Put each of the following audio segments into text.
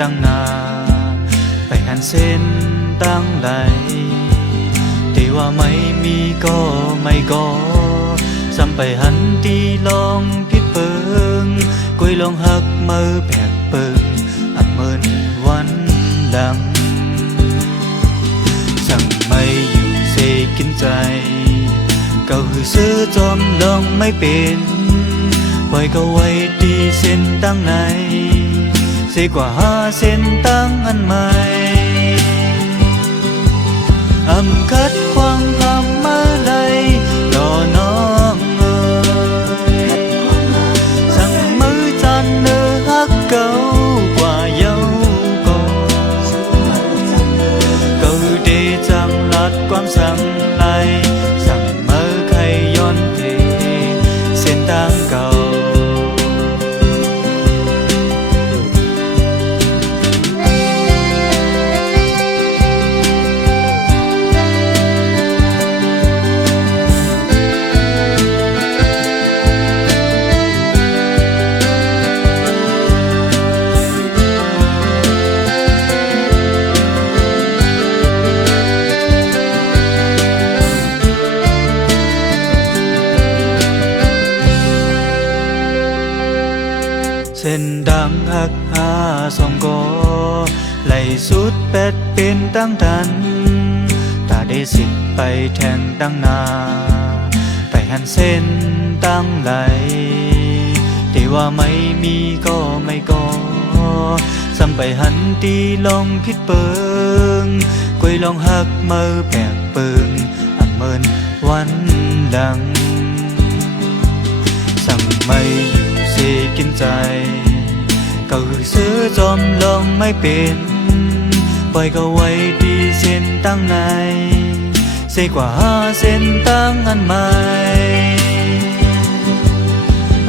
ตั้งนาไปหันเส้นตั้งไหลแต่ว่าไม่มีก็ไม่ก็ซ้ำไปหันตีลองพิดเปิงกุยลองหักมือแปกเปิงอับเมินวันดังสั่งไม่อยู่เสกินใจเก่าหือซื้อจอมลองไม่เป็นปล่อยก็ไว้ตีเส้นตั้งไหนเสียกว่าหาเส้นตั้งอันใหม่อำคัดความทำมาเลยรอน้องสั่งมือจันเนื้อฮักเก่ากว่าเย้าก่อนเก่าเดจังลัดความสั่งไหลสั่งมือใครย้อนเพเส้นทางเก่าเส้นดังหักหาสองกอไหลสุดเป็ดเป็นตั้งทันตาได้สิทธิ์ไปแทงตั้งนาไปหันเส้นตั้งไหลแต่ว่าไม่มีก็ไม่ก็ซ้ำไปหันตีลองพิดเปิงกุยลองหักมือแปกเปิงอับเมินวันดังสั่งไม่อยู่เสกินใจเก่าซื้อจอมลองไม่เป็นปล่อยก็ไว้ดีเส้นตั้งไหนเสียกว่าหาเส้นตั้งอันใหม่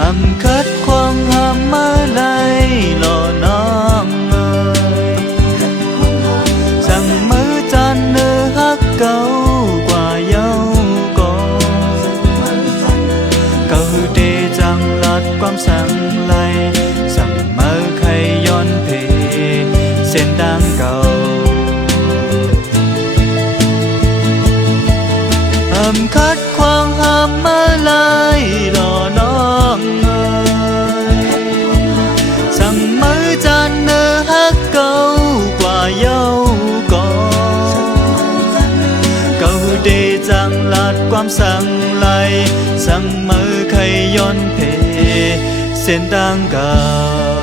อำคัดความหามมาเลยรอน้องสั่งมือจันเนื้อฮักเก่ากว่าเย้าก่อนเก่าเดจังลัดความสั่งไหลสั่งมือใครย้อนเพเส้นทางเก่าอำคัดความหามมาเลยรอน้องสั่งมือจันเนื้อฮักเก่ากว่าเย้าก่อนเก่าเดจังลัดความสั่งไหลสั่งมือใครย้อนเพเส้นทางเก่า